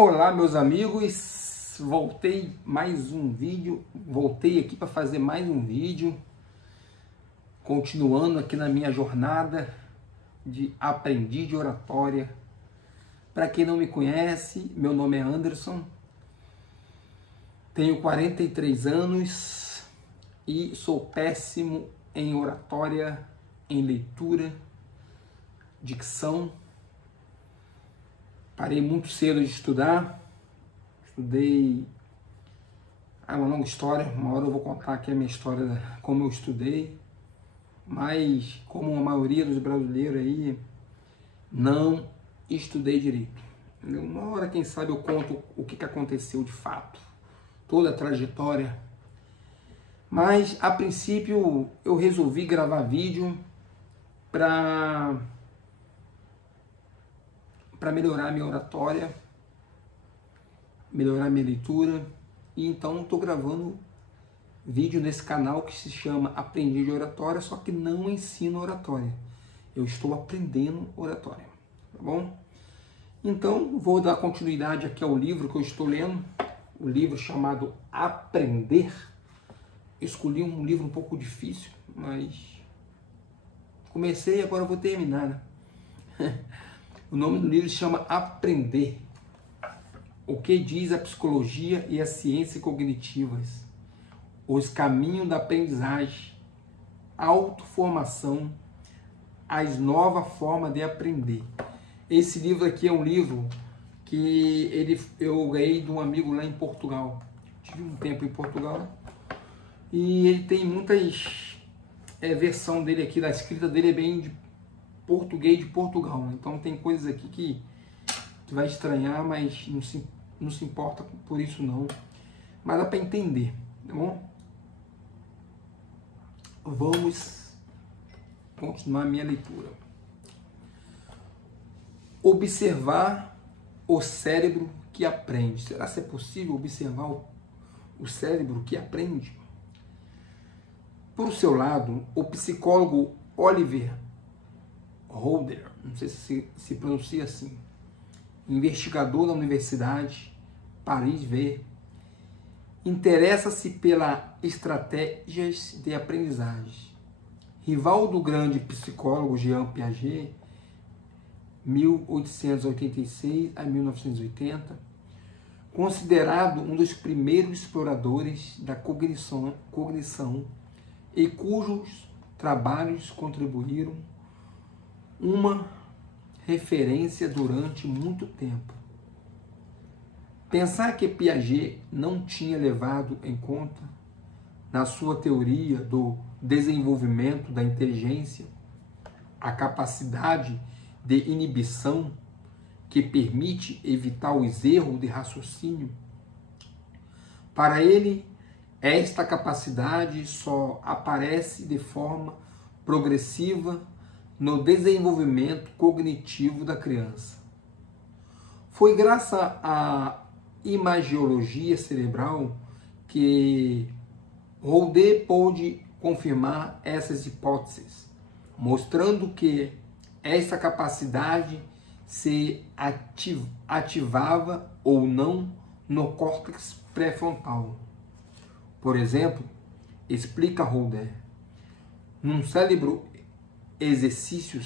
Olá, meus amigos, voltei aqui para fazer mais um vídeo, continuando aqui na minha jornada de aprendiz de oratória. Para quem não me conhece, meu nome é Anderson, tenho 43 anos e sou péssimo em oratória, em leitura, dicção. Parei muito cedo de estudar, estudei, é uma longa história, uma hora eu vou contar aqui a minha história, como eu estudei, mas como a maioria dos brasileiros aí, não estudei direito. Uma hora, quem sabe, eu conto o que aconteceu de fato, toda a trajetória, mas a princípio eu resolvi gravar vídeo para melhorar minha oratória, melhorar minha leitura, e então estou gravando vídeo nesse canal que se chama Aprendiz de Oratória, só que não ensino oratória, eu estou aprendendo oratória, tá bom? Então vou dar continuidade aqui ao livro que eu estou lendo, o livro chamado Aprender. Escolhi um livro um pouco difícil, mas comecei e agora vou terminar, né? O nome do livro se chama Aprender. O que diz a psicologia e a ciência cognitivas? Os caminhos da aprendizagem, autoformação, as novas formas de aprender. Esse livro aqui é um livro que eu ganhei de um amigo lá em Portugal. Tive um tempo em Portugal e ele tem muitas versão dele aqui, da escrita dele é bem de português de Portugal, né? Então tem coisas aqui que tu vai estranhar, mas não se importa por isso não, mas dá para entender, tá bom? Vamos continuar minha leitura. Observar o cérebro que aprende. Será que é possível observar o cérebro que aprende? Por seu lado, o psicólogo Oliver Holder, não sei se pronuncia assim, investigador da Universidade Paris V, interessa-se pelas estratégias de aprendizagem. Rival do grande psicólogo Jean Piaget, 1886 a 1980, considerado um dos primeiros exploradores da cognição e cujos trabalhos contribuíram uma referência durante muito tempo. Pensar que Piaget não tinha levado em conta, na sua teoria do desenvolvimento da inteligência, a capacidade de inibição que permite evitar os erros de raciocínio. Para ele, esta capacidade só aparece de forma progressiva no desenvolvimento cognitivo da criança. Foi graças à imagiologia cerebral que Holder pôde confirmar essas hipóteses, mostrando que essa capacidade se ativava ou não no córtex pré-frontal. Por exemplo, explica Holder, num cérebro exercício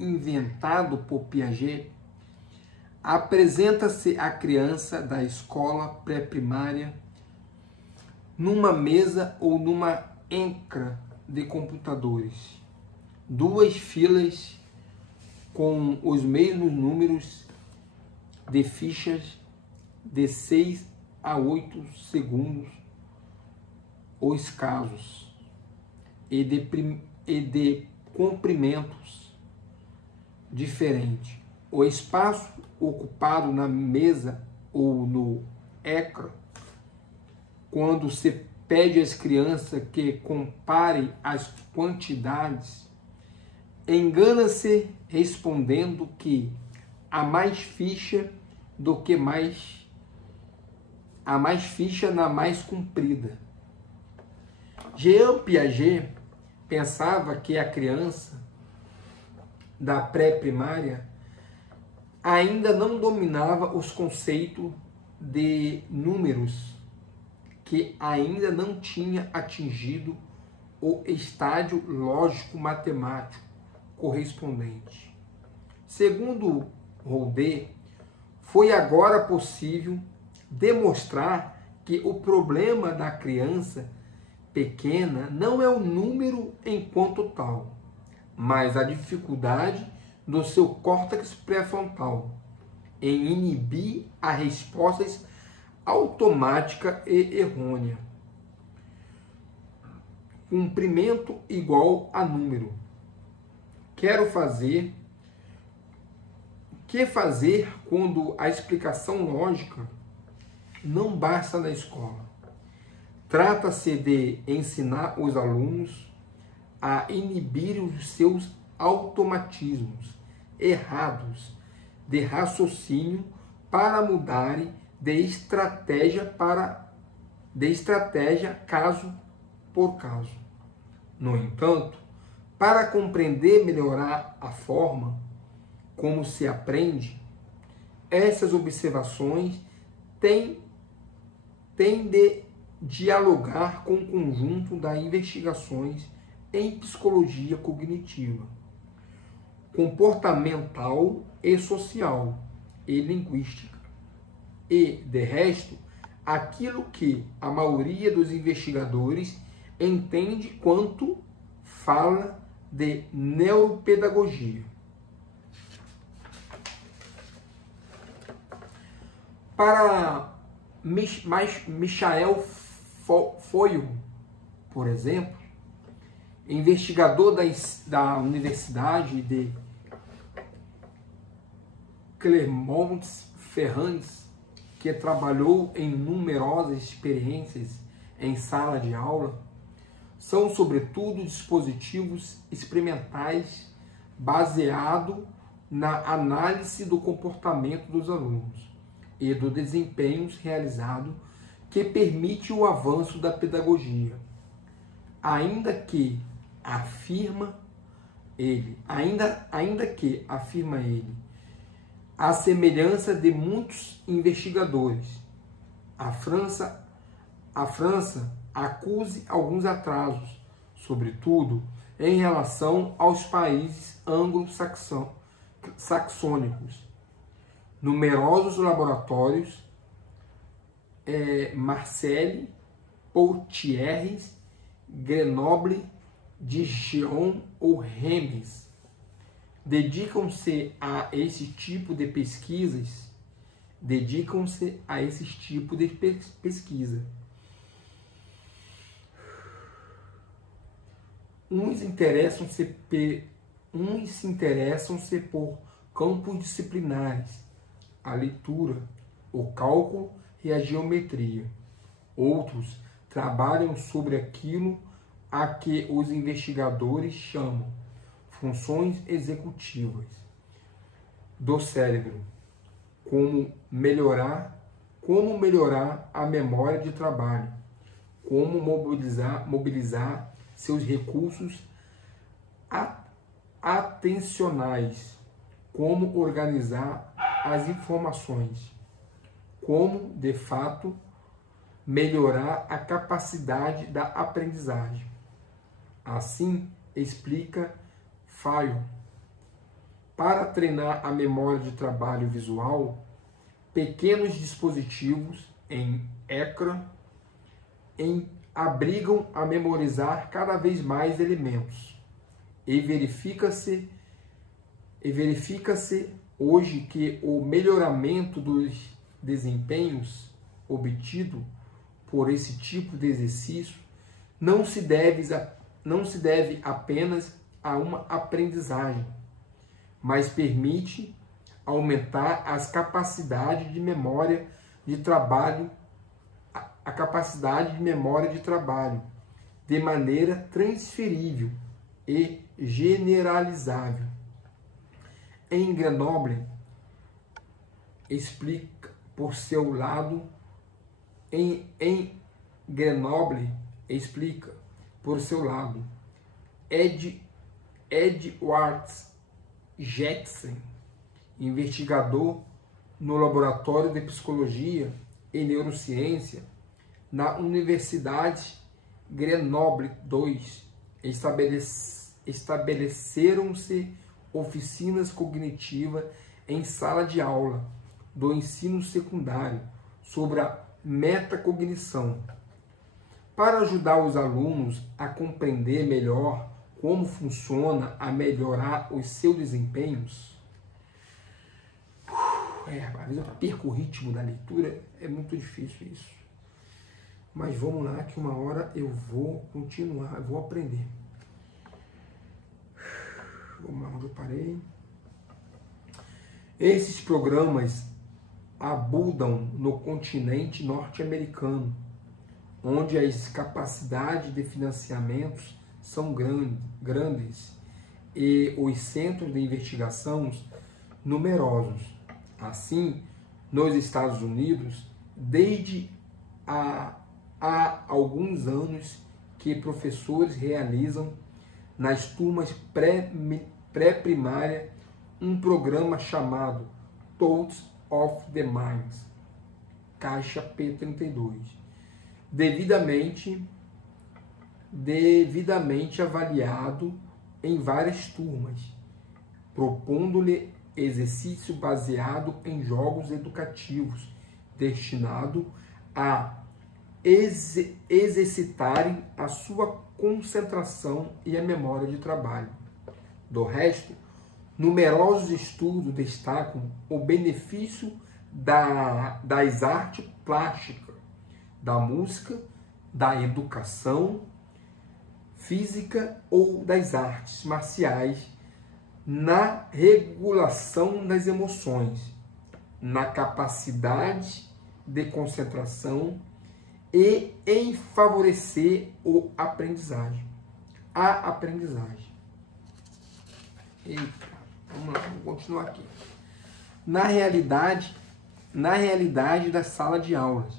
inventado por Piaget, apresenta-se a criança da escola pré-primária numa mesa ou numa ecrã de computadores, duas filas com os mesmos números de fichas de 6 a 8 segundos os casos e de comprimentos diferentes. O espaço ocupado na mesa ou no ecrã, quando se pede às crianças que comparem as quantidades, engana-se respondendo que há mais ficha do que há mais ficha na mais comprida. Jean Piaget pensava que a criança da pré-primária, ainda não dominava os conceitos de números, que ainda não tinha atingido o estágio lógico-matemático correspondente. Segundo Roudet, foi agora possível demonstrar que o problema da criança pequena não é o número enquanto tal, mas a dificuldade do seu córtex pré-frontal em inibir as respostas automática e errônea. Comprimento igual a número. Que fazer quando a explicação lógica não basta na escola? Trata-se de ensinar os alunos a inibir os seus automatismos errados de raciocínio para mudarem de estratégia caso por caso. No entanto, para compreender melhorar a forma como se aprende, essas observações têm de dialogar com o conjunto das investigações em psicologia cognitiva, comportamental e social e linguística. E, de resto, aquilo que a maioria dos investigadores entende quando fala de neuropedagogia. Para Michael Foucault, por exemplo, investigador da Universidade de Clermont-Ferrand, que trabalhou em numerosas experiências em sala de aula, são sobretudo dispositivos experimentais baseados na análise do comportamento dos alunos e do desempenho realizado que permite o avanço da pedagogia. Ainda que, afirma ele, a semelhança de muitos investigadores, a França acuse alguns atrasos, sobretudo em relação aos países anglo-saxônicos. Numerosos laboratórios, Marcel, Poitiers, Grenoble, Dijon ou Reims, dedicam-se a esse tipo de pesquisa. Uns se interessam-se por campos disciplinares, a leitura, o cálculo e a geometria. Outros trabalham sobre aquilo a que os investigadores chamam funções executivas do cérebro, como melhorar a memória de trabalho, como mobilizar seus recursos atencionais, como organizar as informações, como, de fato, melhorar a capacidade da aprendizagem. Assim, explica Fayol. Para treinar a memória de trabalho visual, pequenos dispositivos em ecrã abrigam a memorizar cada vez mais elementos. E verifica-se hoje que o melhoramento dos desempenhos obtido por esse tipo de exercício não se deve apenas a uma aprendizagem, mas permite aumentar as capacidades de memória de trabalho, de maneira transferível e generalizável. Em Grenoble explica por seu lado, Edwards Jackson, investigador no Laboratório de Psicologia e Neurociência na Universidade Grenoble II, estabeleceram-se oficinas cognitivas em sala de aula do ensino secundário sobre a metacognição, para ajudar os alunos a compreender melhor como funciona, a melhorar os seus desempenhos. Às vezes eu perco o ritmo da leitura, é muito difícil isso. Mas vamos lá, que uma hora eu vou continuar, eu vou aprender. Vamos lá onde eu parei. Esses programas abundam no continente norte-americano, onde as capacidades de financiamentos são grandes e os centros de investigação numerosos. Assim, nos Estados Unidos, desde há alguns anos que professores realizam nas turmas pré-primária um programa chamado Thoughts of the Mind, caixa P32, devidamente avaliado em várias turmas, propondo-lhe exercício baseado em jogos educativos, destinado a exercitarem a sua concentração e a memória de trabalho. Do resto, numerosos estudos destacam o benefício das artes plásticas, da música, da educação física ou das artes marciais na regulação das emoções, na capacidade de concentração e em favorecer a aprendizagem. Eita, vamos lá, vamos continuar aqui. Na realidade da sala de aulas.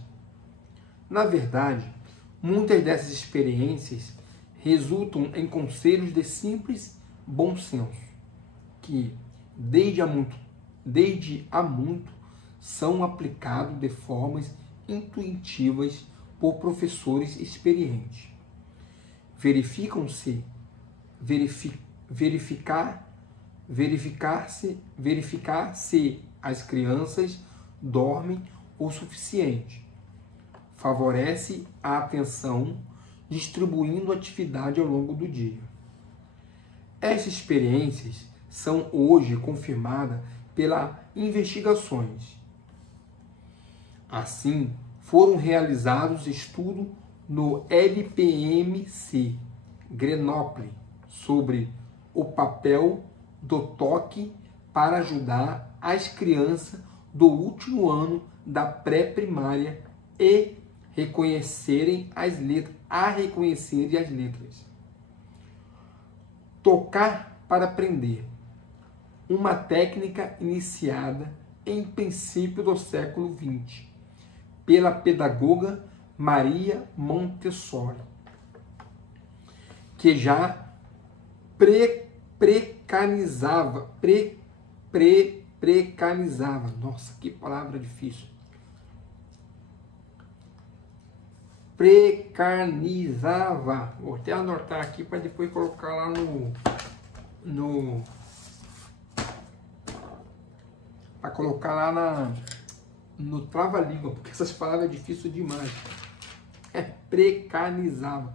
Na verdade, muitas dessas experiências resultam em conselhos de simples bom senso, que desde há muito são aplicados de formas intuitivas por professores experientes. Verificar se as crianças dormem o suficiente. Favorece a atenção, distribuindo atividade ao longo do dia. Essas experiências são hoje confirmadas pelas investigações. Assim, foram realizados estudos no LPMC Grenoble sobre o papel do toque para ajudar as crianças do último ano da pré-primária a reconhecerem as letras. Tocar para aprender. Uma técnica iniciada em princípio do século XX pela pedagoga Maria Montessori, que já precanizava, nossa, que palavra difícil, precanizava, vou até anotar aqui para depois colocar lá para colocar lá no trava-língua, porque essas palavras é difícil demais. Precanizava,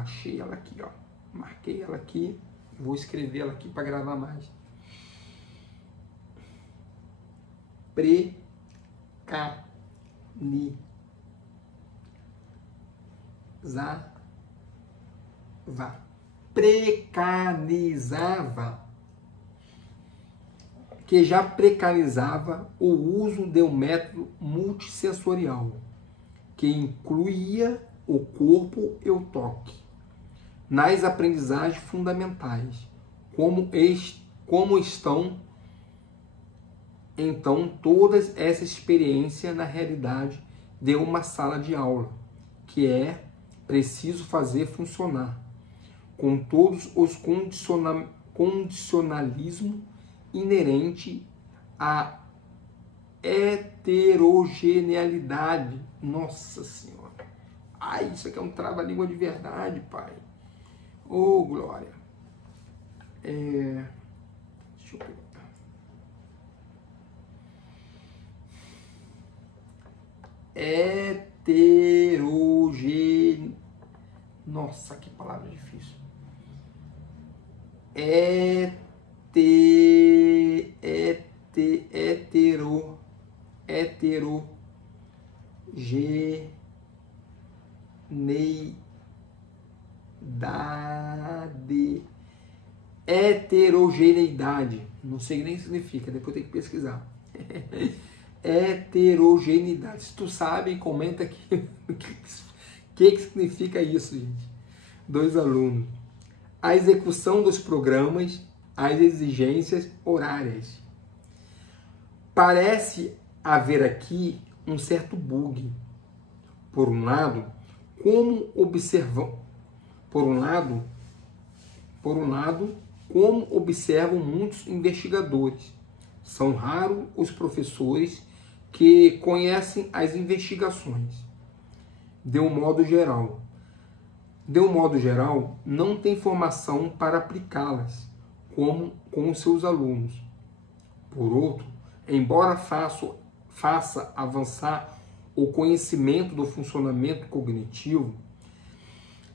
achei ela aqui, ó, marquei ela aqui, vou escrever ela aqui para gravar mais. Precanizava, que já precarizava o uso de um método multissensorial, que incluía o corpo e o toque, nas aprendizagens fundamentais, como estão então todas essas experiências na realidade de uma sala de aula, que é preciso fazer funcionar, com todos os condicionalismo inerente à heterogeneidade. Nossa Senhora! Ai, isso aqui é um trava-língua de verdade, Pai. Oh, glória! Deixa eu pegar. Nossa, que palavra difícil. Heterogeneidade. Não sei nem o que significa, depois tem que pesquisar. Heterogeneidade. Se tu sabe, comenta aqui o que significa isso, gente. 2 alunos. A execução dos programas, as exigências horárias. Parece haver aqui um certo bug. Por um lado, como observam muitos investigadores, são raros os professores que conhecem as investigações. De um modo geral, não tem formação para aplicá-las como com os seus alunos. Por outro, embora faça avançar o conhecimento do funcionamento cognitivo,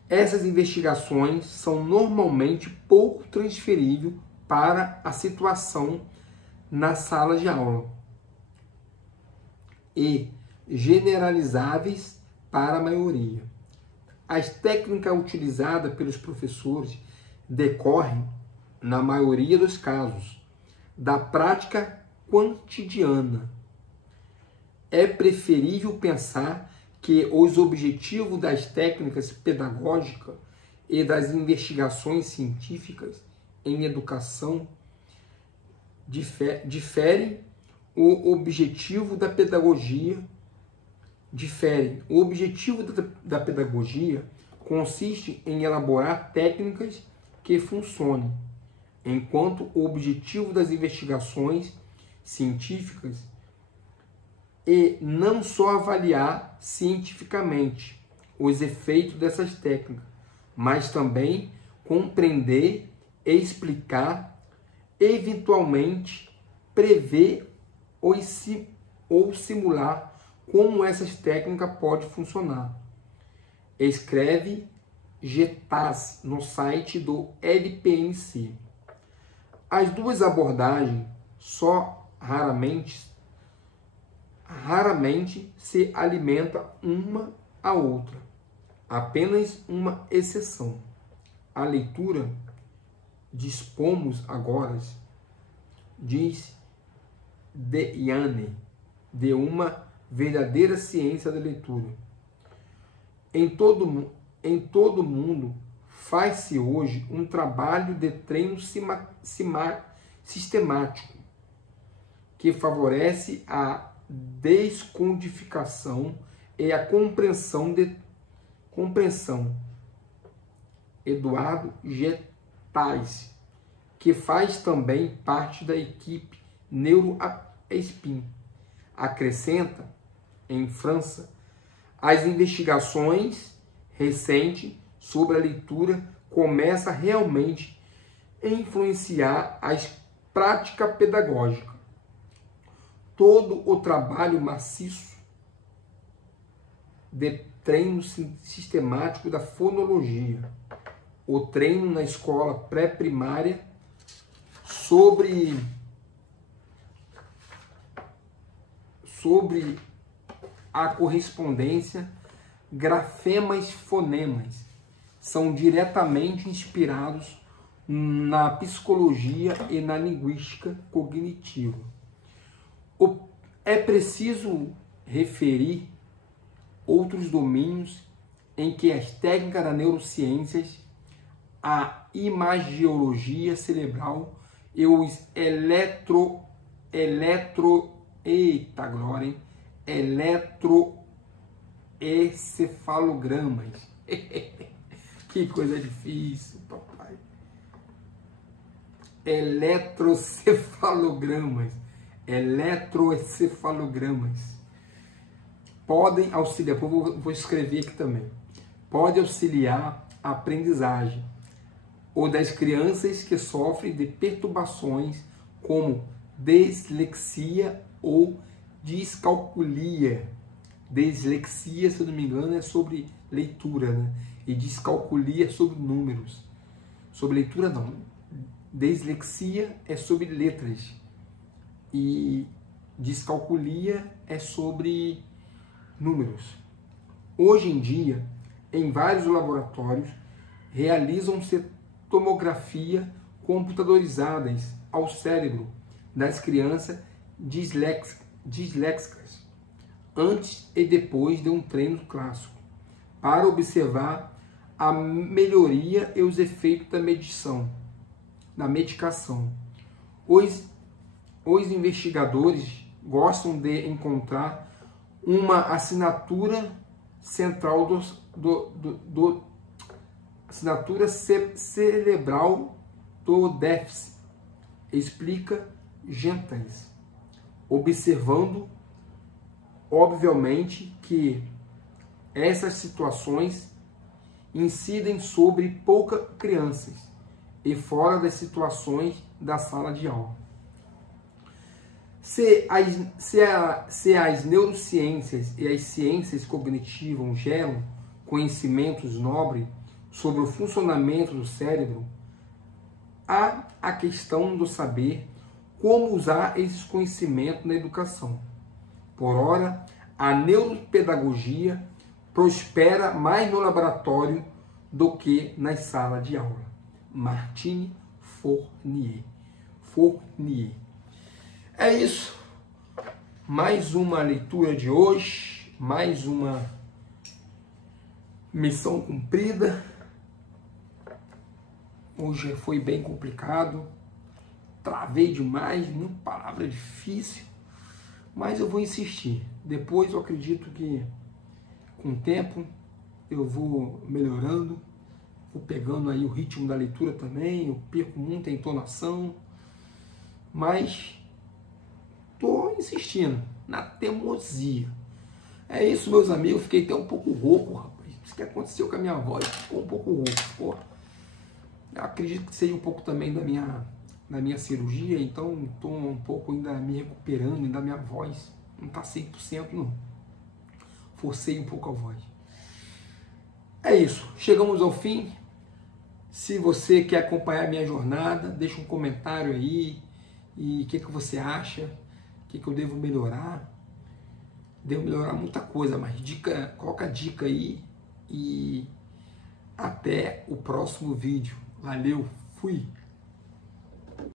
essas investigações são normalmente pouco transferíveis para a situação na sala de aula e generalizáveis para a maioria. As técnicas utilizadas pelos professores decorrem, na maioria dos casos, da prática cotidiana. É preferível pensar que os objetivos das técnicas pedagógicas e das investigações científicas em educação diferem. O objetivo da pedagogia consiste em elaborar técnicas que funcionem, enquanto o objetivo das investigações científicas é não só avaliar cientificamente os efeitos dessas técnicas, mas também compreender, explicar, eventualmente prever ou simular como essas técnicas podem funcionar. Escreve Getaz no site do LPNC. As duas abordagens só raramente se alimentam uma à outra. Apenas uma exceção. A leitura dispomos agora, diz de Yane, de uma verdadeira ciência da leitura. Em todo mundo faz-se hoje um trabalho de treino sistemático que favorece a descodificação e a compreensão. Eduardo Getaz, que faz também parte da equipe NeuroSpin, acrescenta, em França, as investigações recentes sobre a leitura começam realmente a influenciar as práticas pedagógicas. Todo o trabalho maciço de treino sistemático da fonologia, o treino na escola pré-primária sobre a correspondência, grafemas, fonemas, são diretamente inspirados na psicologia e na linguística cognitiva. É preciso referir outros domínios em que as técnicas da neurociências, a imagiologia cerebral e os eletroencefalogramas. Que coisa difícil, papai. eletrocefalogramas. Eletroencefalogramas. Podem auxiliar, vou escrever aqui também. Pode auxiliar a aprendizagem ou das crianças que sofrem de perturbações como dislexia ou descalculia. Dislexia, se eu não me engano, é sobre leitura, né? E descalculia é sobre números. Sobre leitura, não. Dislexia é sobre letras. E descalculia é sobre números. Hoje em dia, em vários laboratórios, realizam-se tomografia computadorizadas ao cérebro das crianças disléxicas, antes e depois de um treino clássico, para observar a melhoria e os efeitos da medicação. Os investigadores gostam de encontrar uma assinatura central assinatura cerebral do déficit, explica Gentles, observando, obviamente, que essas situações incidem sobre poucas crianças e fora das situações da sala de aula. Se as neurociências e as ciências cognitivas geram conhecimentos nobres sobre o funcionamento do cérebro, há a questão do saber como usar esses conhecimentos na educação. Por ora, a neuropedagogia prospera mais no laboratório do que nas salas de aula. Martine Fournier. É isso. Mais uma leitura de hoje, mais uma missão cumprida. Hoje foi bem complicado, travei demais, muita palavra difícil, mas eu vou insistir. Depois eu acredito que com o tempo eu vou melhorando, vou pegando aí o ritmo da leitura também, eu perco muita entonação, mas estou insistindo na teimosia. É isso, meus amigos, fiquei até um pouco rouco, rapaz. Isso que aconteceu com a minha voz, ficou um pouco rouco, pô. Eu acredito que seja um pouco também da minha cirurgia, então estou um pouco ainda me recuperando, ainda a minha voz não está 100% não. Forcei um pouco a voz. É isso, chegamos ao fim. Se você quer acompanhar a minha jornada, deixa um comentário aí, e o que você acha, o que eu devo melhorar. Devo melhorar muita coisa, mas coloca a dica aí e até o próximo vídeo. Valeu, fui!